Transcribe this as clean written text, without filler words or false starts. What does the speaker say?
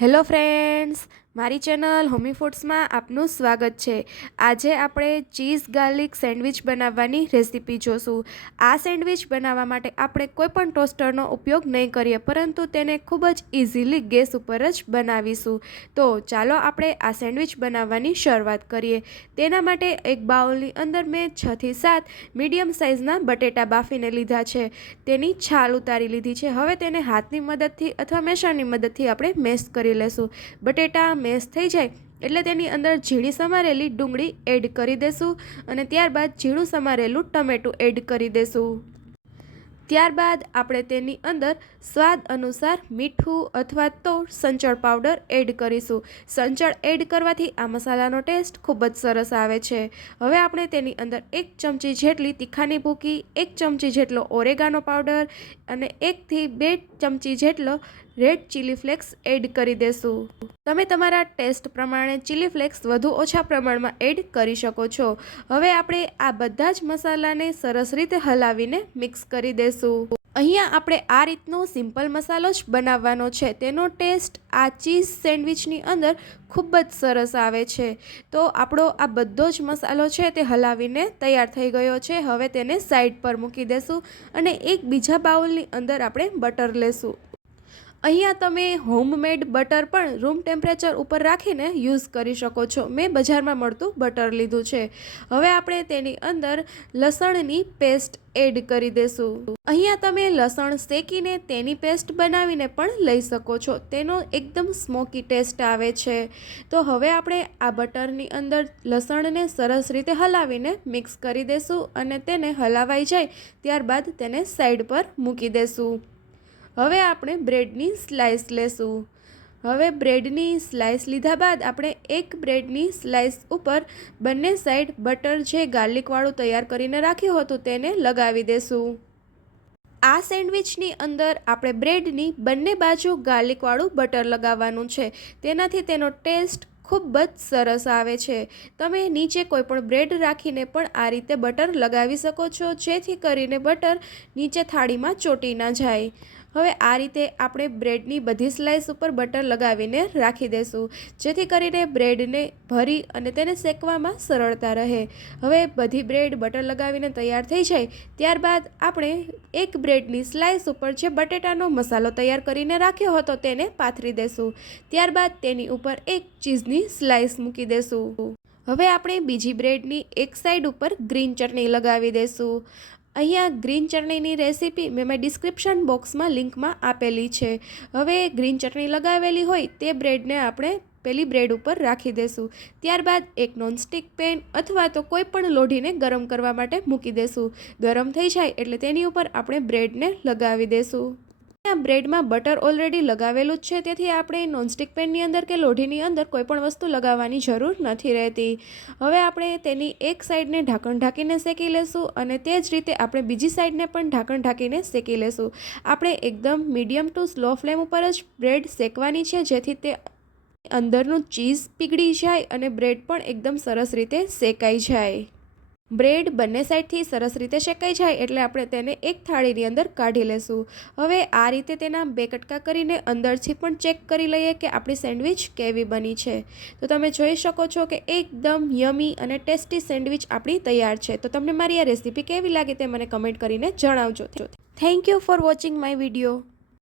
Hello friends, મારી channel હોમી ફૂડ્સમાં આપનું સ્વાગત છે। આજે આપણે ચીઝ ગાર્લિક સેન્ડવિચ બનાવવાની રેસીપી જોશું। આ સેન્ડવિચ બનાવવા માટે આપણે કોઈપણ ટોસ્ટરનો ઉપયોગ નહીં કરીએ, પરંતુ તેને ખૂબ જ ઇઝીલી ગેસ ઉપર જ બનાવીશું। તો ચાલો આપણે આ સેન્ડવિચ બનાવવાની શરૂઆત કરીએ। તેના માટે એક બાઉલની અંદર મેં 6 થી 7 મીડિયમ સાઇઝના બટેટા બાફીને લીધા છે। તેની છાલ ઉતારી લીધી છે। હવે તેને હાથની મદદથી અથવા મેશરની મદદથી આપણે મેશ કરી લેશું। બટેટા મેશ થઈ જાય એટલે તેની અંદર ઝીણી સમારેલી ડુંગળી એડ કરી દેશું અને ત્યારબાદ ઝીણું સમારેલું ટમેટું એડ કરી દેશું। ત્યારબાદ આપણે તેની અંદર સ્વાદ અનુસાર મીઠું અથવા તો સંચળ પાવડર એડ કરીશું। સંચળ એડ કરવાથી આ મસાલાનો ટેસ્ટ ખૂબ જ સરસ આવે છે। હવે આપણે તેની અંદર 1 ચમચી જેટલી તીખાની ભૂકી, 1 ચમચી જેટલો ઓરેગાનો પાવડર અને 1 થી 2 ચમચી જેટલો રેડ ચીલી ફ્લેક્સ એડ કરી દેશું। તમે તમારા ટેસ્ટ પ્રમાણે ચીલી ફ્લેક્સ વધુ ઓછા પ્રમાણમાં એડ કરી શકો છો। હવે આપણે આ બધા જ મસાલાને સરસ રીતે હલાવીને મિક્સ કરી દેશું। અહીંયા આપણે આ રીતનો સિમ્પલ મસાલો જ બનાવવાનો છે। તેનો ટેસ્ટ આ ચીઝ સેન્ડવિચની અંદર ખૂબ જ સરસ આવે છે। તો આપણો આ બધો જ મસાલો છે તે હલાવીને તૈયાર થઈ ગયો છે। હવે તેને સાઈડ પર મૂકી દેશું અને એક બીજા બાઉલની અંદર આપણે બટર લેશું। અહીંયા તમે હોમમેડ બટર પણ રૂમ ટેમ્પરેચર ઉપર રાખીને યુઝ કરી શકો છો। મેં બજારમાં મળતું બટર લીધું છે। હવે આપણે તેની અંદર લસણની પેસ્ટ એડ કરી દેશું। અહીંયા તમે લસણ શેકીને તેની પેસ્ટ બનાવીને પણ લઈ શકો છો। તેનો એકદમ સ્મોકી ટેસ્ટ આવે છે। તો હવે આપણે આ બટરની અંદર લસણને સરસ રીતે હલાવીને મિક્સ કરી દેશું અને તેને હલાવાઈ જાય ત્યારબાદ તેને સાઈડ પર મૂકી દેશું। હવે આપણે બ્રેડની સ્લાઇસ લેશું। હવે બ્રેડની સ્લાઇસ લીધા બાદ આપણે એક બ્રેડની સ્લાઇસ ઉપર બંને સાઈડ બટર જે ગાર્લિકવાળું તૈયાર કરીને રાખ્યું હતું તેને લગાવી દેશું। આ સેન્ડવિચની અંદર આપણે બ્રેડની બંને બાજુ ગાર્લિકવાળું બટર લગાવવાનું છે। તેનાથી તેનો ટેસ્ટ ખૂબ જ સરસ આવે છે। તમે નીચે કોઈ પણ બ્રેડ રાખીને પણ આ રીતે બટર લગાવી શકો છો, જેથી કરીને બટર નીચે થાળીમાં ચોંટી ના જાય। હવે આ રીતે આપણે બ્રેડની બધી સ્લાઇસ ઉપર બટર લગાવીને રાખી દેશું, જેથી કરીને બ્રેડને ભરી અને તેને શેકવામાં સરળતા રહે। હવે બધી બ્રેડ બટર લગાવીને તૈયાર થઈ જાય ત્યારબાદ આપણે એક બ્રેડની સ્લાઇસ ઉપર જે બટેટાનો મસાલો તૈયાર કરીને રાખ્યો હતો તેને પાથરી દેશું। ત્યારબાદ તેની ઉપર એક ચીઝની સ્લાઇસ મૂકી દેશું। હવે આપણે બીજી બ્રેડની એક સાઈડ ઉપર ગ્રીન ચટણી લગાવી દેશું। અહીંયા ગ્રીન ચટણીની રેસીપી મેં ડિસ્ક્રિપ્શન બોક્સમાં લિંકમાં આપેલી છે। હવે ગ્રીન ચટણી લગાવેલી હોય તે બ્રેડને આપણે પેલી બ્રેડ ઉપર રાખી દેશું। ત્યારબાદ એક નોનસ્ટિક પેન અથવા તો કોઈ પણ લોઢીને ગરમ કરવા માટે મૂકી દેશું। ગરમ થઈ જાય એટલે તેની ઉપર આપણે બ્રેડને લગાવી દેશું। આ બ્રેડમાં બટર ઓલરેડી લગાવેલું જ છે, તેથી આપણે નોનસ્ટિક પેનની અંદર કે લોઢીની અંદર કોઈ પણ વસ્તુ લગાવવાની જરૂર નથી રહેતી। હવે આપણે તેની એક સાઈડને ઢાંકણ ઢાંકીને શેકી લેશું અને તે જ રીતે આપણે બીજી સાઈડને પણ ઢાંકણ ઢાંકીને શેકી લેશું। આપણે એકદમ મીડિયમ ટુ સ્લો ફ્લેમ ઉપર જ બ્રેડ શેકવાની છે, જેથી તે અંદરનું ચીઝ પીગળી જાય અને બ્રેડ પણ એકદમ સરસ રીતે શેકાઈ જાય। બ્રેડ બંને સાઈડથી સરસ રીતે શેકાઈ જાય એટલે આપણે તેને એક થાળીની અંદર કાઢી લેશું। હવે આ રીતે તેના 2 કટકા કરીને અંદરથી પણ ચેક કરી લઈએ કે આપણી સેન્ડવિચ કેવી બની છે। તો તમે જોઈ શકો છો કે એકદમ યમી અને ટેસ્ટી સેન્ડવિચ આપણી તૈયાર છે। તો તમને મારી આ રેસીપી કેવી લાગે તે મને કમેન્ટ કરીને જણાવજો। Thank you for watching my video.